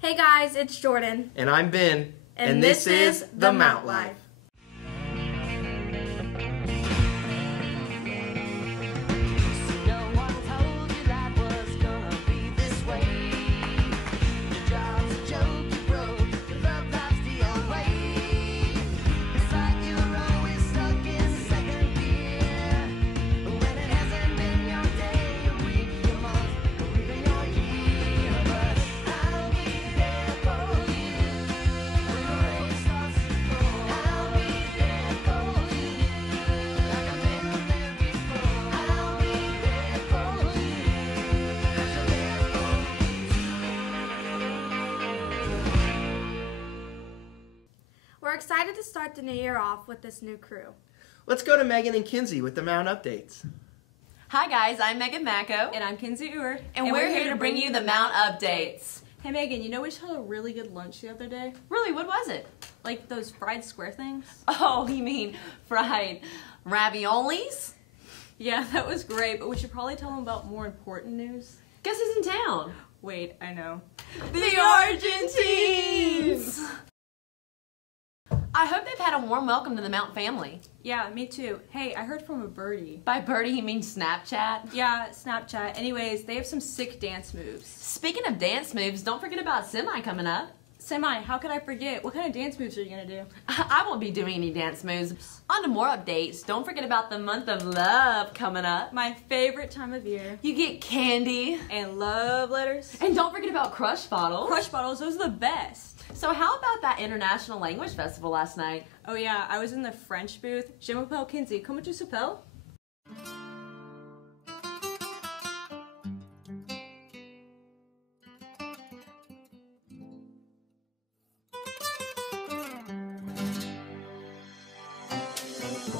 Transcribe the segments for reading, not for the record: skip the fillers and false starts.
Hey guys, it's Jordan. And I'm Ben. And this is The Mount Life. We're excited to start the new year off with this new crew. Let's go to Megan and Kinsey with the Mount updates. Hi guys, I'm Megan Macco. And I'm Kinsey Uhr. And we're here to bring you the Mount updates. Hey Megan, you know we just had a really good lunch the other day? Really, what was it? Like those fried square things? Oh, you mean fried raviolis? Yeah, that was great, but we should probably tell them about more important news. Guess who's in town? Wait, I know. The Argentines! I hope they've had a warm welcome to the Mount family. Yeah, me too. Hey, I heard from a birdie. By birdie, you mean Snapchat? Yeah, Snapchat. Anyways, they have some sick dance moves. Speaking of dance moves, don't forget about Semi coming up. Semi, how could I forget? What kind of dance moves are you gonna do? I won't be doing any dance moves. On to more updates. Don't forget about the month of love coming up. My favorite time of year. You get candy. And love letters. And don't forget about crush bottles. Crush bottles, those are the best. So how about that International Language Festival last night? Oh yeah, I was in the French booth. Je m'appelle Kinsey. Comment tu s'appelles?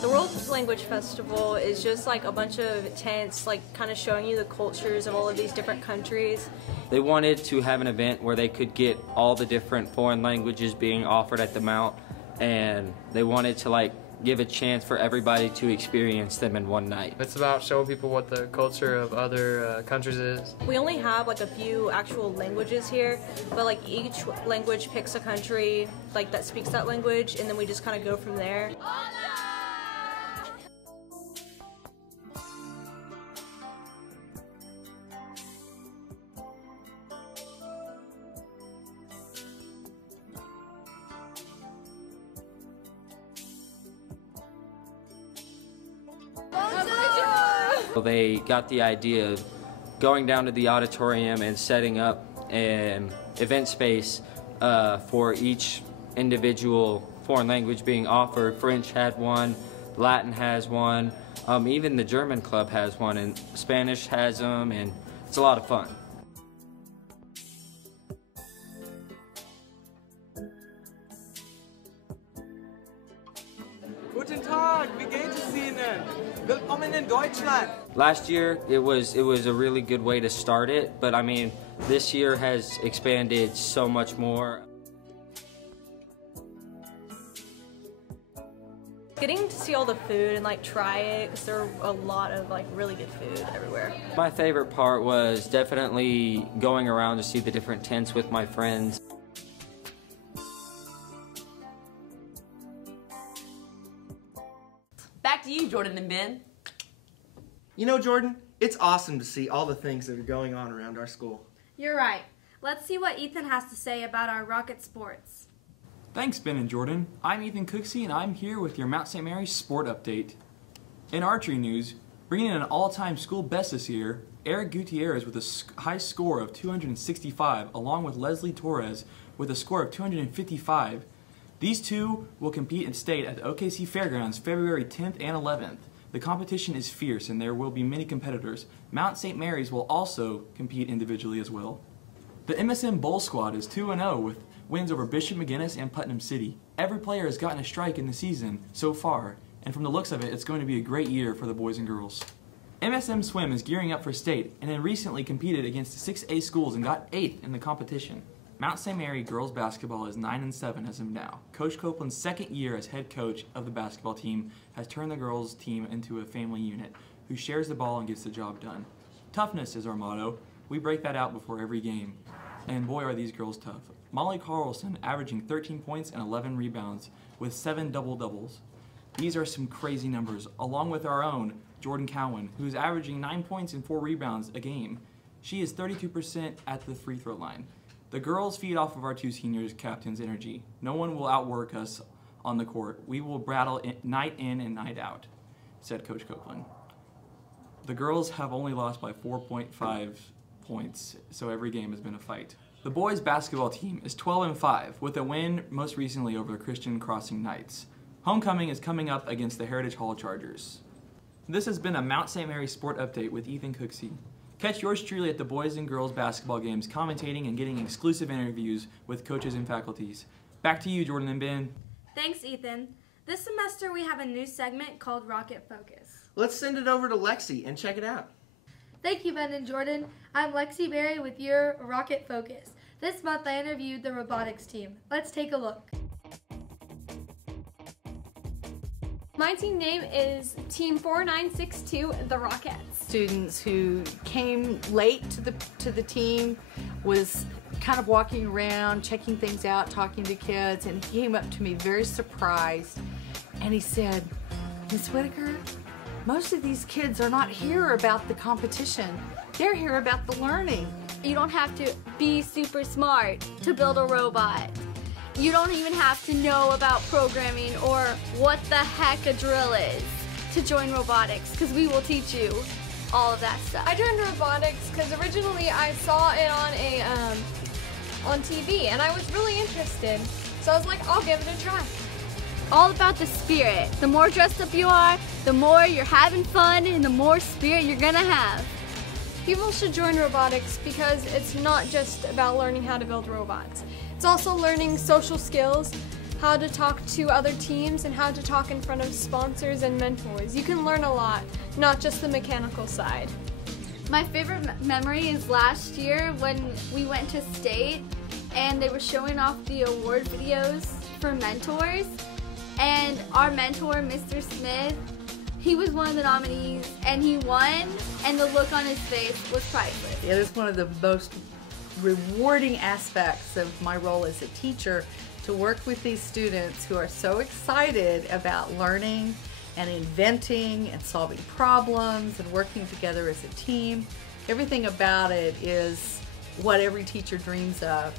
The World Language Festival is just like a bunch of tents, like kind of showing you the cultures of all of these different countries. They wanted to have an event where they could get all the different foreign languages being offered at the Mount, and they wanted to give a chance for everybody to experience them in one night. It's about showing people what the culture of other countries is. We only have like a few actual languages here, but like each language picks a country that speaks that language, and then we just kind of go from there. They got the idea of going down to the auditorium and setting up an event space for each individual foreign language being offered. French had one, Latin has one, even the German club has one, and Spanish has them, and it's a lot of fun. Guten Tag, wie geht es Ihnen? Willkommen in Deutschland. Last year, it was a really good way to start it, but I mean, this year has expanded so much more. Getting to see all the food and try it, because there are a lot of really good food everywhere. My favorite part was definitely going around to see the different tents with my friends. Back to you, Jordan and Ben. You know, Jordan, it's awesome to see all the things that are going on around our school. You're right. Let's see what Ethan has to say about our Rocket Sports. Thanks, Ben and Jordan. I'm Ethan Cooksey, and I'm here with your Mount St. Mary's Sport Update. In archery news, bringing in an all-time school best this year, Eric Gutierrez with a high score of 265, along with Leslie Torres with a score of 255. These two will compete in state at the OKC Fairgrounds February 10th and 11th. The competition is fierce and there will be many competitors. Mount St. Mary's will also compete individually as well. The MSM Bowl Squad is 2-0 with wins over Bishop McGuinness and Putnam City. Every player has gotten a strike in the season so far, and from the looks of it, it's going to be a great year for the boys and girls. MSM Swim is gearing up for state and then recently competed against 6A schools and got 8th in the competition. Mount St. Mary girls basketball is 9-7 as of now. Coach Copeland's second year as head coach of the basketball team has turned the girls team into a family unit who shares the ball and gets the job done. Toughness is our motto. We break that out before every game. And boy, are these girls tough. Molly Carlson averaging 13 points and 11 rebounds with 7 double-doubles. These are some crazy numbers, along with our own Jordan Cowan, who's averaging 9 points and 4 rebounds a game. She is 32% at the free throw line. The girls feed off of our two seniors' captains' energy. No one will outwork us on the court. We will battle night in and night out, said Coach Copeland. The girls have only lost by 4.5 points, so every game has been a fight. The boys' basketball team is 12-5, with a win most recently over the Christian Crossing Knights. Homecoming is coming up against the Heritage Hall Chargers. This has been a Mount St. Mary Sport Update with Ethan Cooksey. Catch yours truly at the boys and girls basketball games, commentating and getting exclusive interviews with coaches and faculties. Back to you, Jordan and Ben. Thanks, Ethan. This semester we have a new segment called Rocket Focus. Let's send it over to Lexi and check it out. Thank you, Ben and Jordan. I'm Lexi Berry with your Rocket Focus. This month I interviewed the robotics team. Let's take a look. My team name is Team 4962, the Rockets. Students who came late to the team was kind of walking around, checking things out, talking to kids, and he came up to me very surprised, and he said, "Miss Whitaker, most of these kids are not here about the competition. They're here about the learning." You don't have to be super smart to build a robot. You don't even have to know about programming or what the heck a drill is to join robotics, because we will teach you all of that stuff. I joined robotics because originally I saw it on TV and I was really interested. So I was like, I'll give it a try. All about the spirit. The more dressed up you are, the more you're having fun and the more spirit you're gonna have. People should join robotics because it's not just about learning how to build robots. It's also learning social skills, how to talk to other teams, and how to talk in front of sponsors and mentors. You can learn a lot, not just the mechanical side. My favorite memory is last year when we went to state and they were showing off the award videos for mentors, and our mentor, Mr. Smith, he was one of the nominees and he won, and the look on his face was priceless. It is one of the most rewarding aspects of my role as a teacher to work with these students who are so excited about learning and inventing and solving problems and working together as a team. Everything about it is what every teacher dreams of.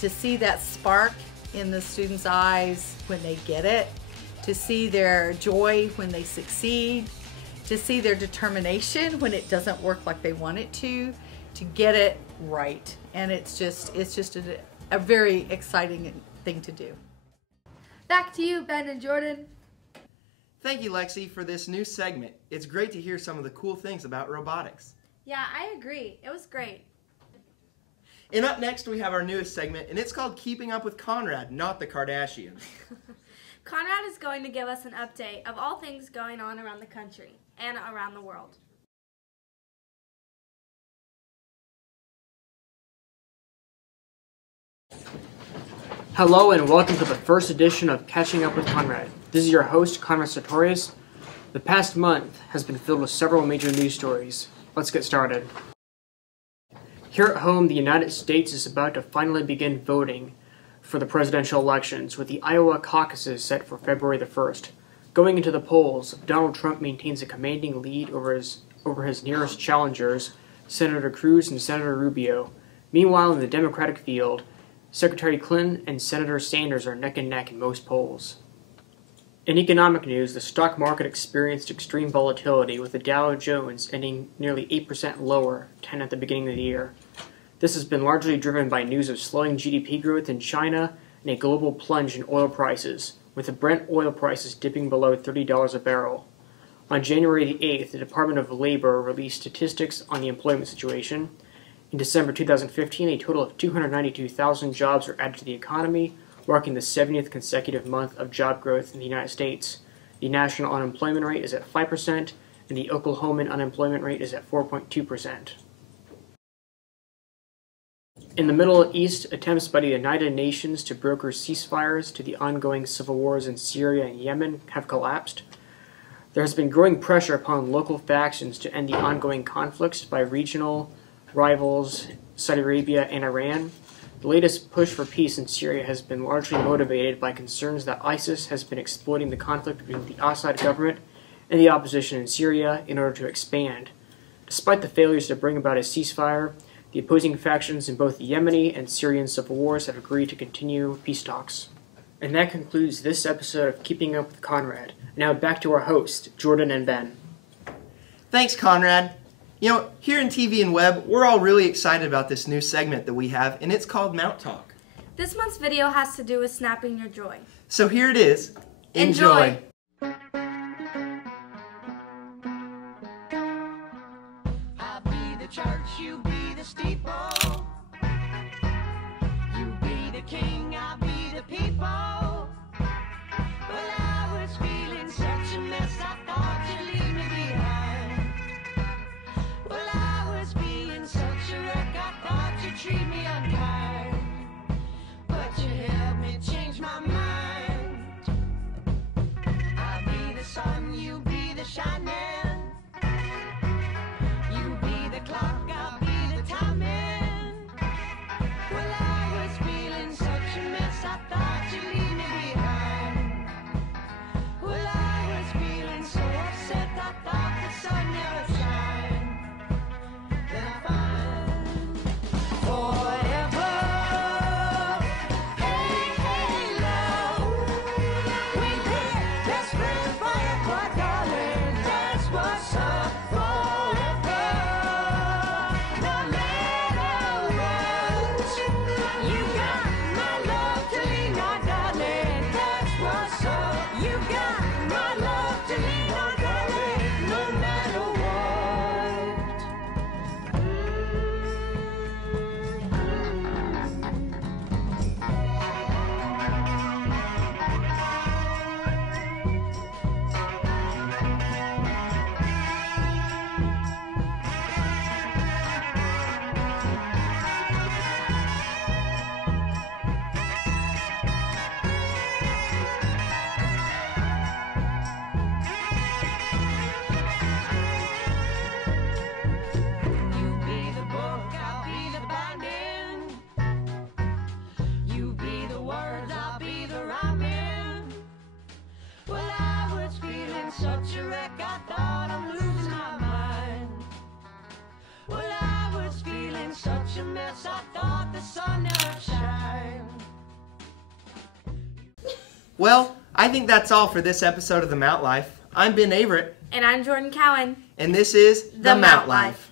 To see that spark in the students' eyes when they get it, to see their joy when they succeed, to see their determination when it doesn't work like they want it to get it right. And it's just a very exciting thing to do. Back to you, Ben and Jordan. Thank you, Lexi, for this new segment. It's great to hear some of the cool things about robotics. Yeah, I agree. It was great. And up next, we have our newest segment, and it's called Keeping Up with Conrad, not the Kardashians. Conrad is going to give us an update of all things going on around the country and around the world. Hello and welcome to the first edition of Catching Up with Conrad. This is your host, Conrad Sartorius. The past month has been filled with several major news stories. Let's get started. Here at home, the United States is about to finally begin voting for the presidential elections, with the Iowa caucuses set for February the 1st. Going into the polls, Donald Trump maintains a commanding lead over his nearest challengers, Senator Cruz and Senator Rubio. Meanwhile, in the Democratic field, Secretary Clinton and Senator Sanders are neck and neck in most polls. In economic news, the stock market experienced extreme volatility, with the Dow Jones ending nearly 8% lower, 10 at the beginning of the year. This has been largely driven by news of slowing GDP growth in China and a global plunge in oil prices, with the Brent oil prices dipping below $30 a barrel. On January the 8th, the Department of Labor released statistics on the employment situation. In December 2015, a total of 292,000 jobs were added to the economy, marking the 70th consecutive month of job growth in the United States. The national unemployment rate is at 5%, and the Oklahoman unemployment rate is at 4.2%. In the Middle East, attempts by the United Nations to broker ceasefires to the ongoing civil wars in Syria and Yemen have collapsed. There has been growing pressure upon local factions to end the ongoing conflicts by regional rivals Saudi Arabia, and Iran, the latest push for peace in Syria has been largely motivated by concerns that ISIS has been exploiting the conflict between the Assad government and the opposition in Syria in order to expand. Despite the failures to bring about a ceasefire, the opposing factions in both the Yemeni and Syrian civil wars have agreed to continue peace talks. And that concludes this episode of Keeping Up with Conrad. Now back to our hosts, Jordan and Ben. Thanks, Conrad. You know, here in TV and Web, we're all really excited about this new segment that we have, and it's called Mount Talk. This month's video has to do with snapping your joy. So here it is. Enjoy. I'll be the church, you be the steeple. You be the king, I'll be the people. Well, I was feeling such a mess, I thought you'd leave me behind. Well, I was feeling such a wreck, I thought you'd treat me unkind. But you helped me change my mind. I'll be the sun, you be the shining. You be the clock, I'll be the timing. Well, I was feeling such a mess, I thought you'd leave me behind. Well, I was feeling so upset, I thought the sun never shine. Then I find forever. Hey, hey, love. We've been best friends forever, darling. That's what's up. Forever. No matter what, you got my love to lean on, darling. That's what's up. You got my love to lean on, darling. No matter you be the book, I'll be the binding. You be the words, I'll be the rhyming. Well, I was feeling such a wreck, I thought I'm losing my mind. Well, I was feeling such a mess, I thought the sun never shined. Well, I think that's all for this episode of The Mount Life. I'm Ben Averett, And I'm Jordan Cowan. and this is The Mount Life.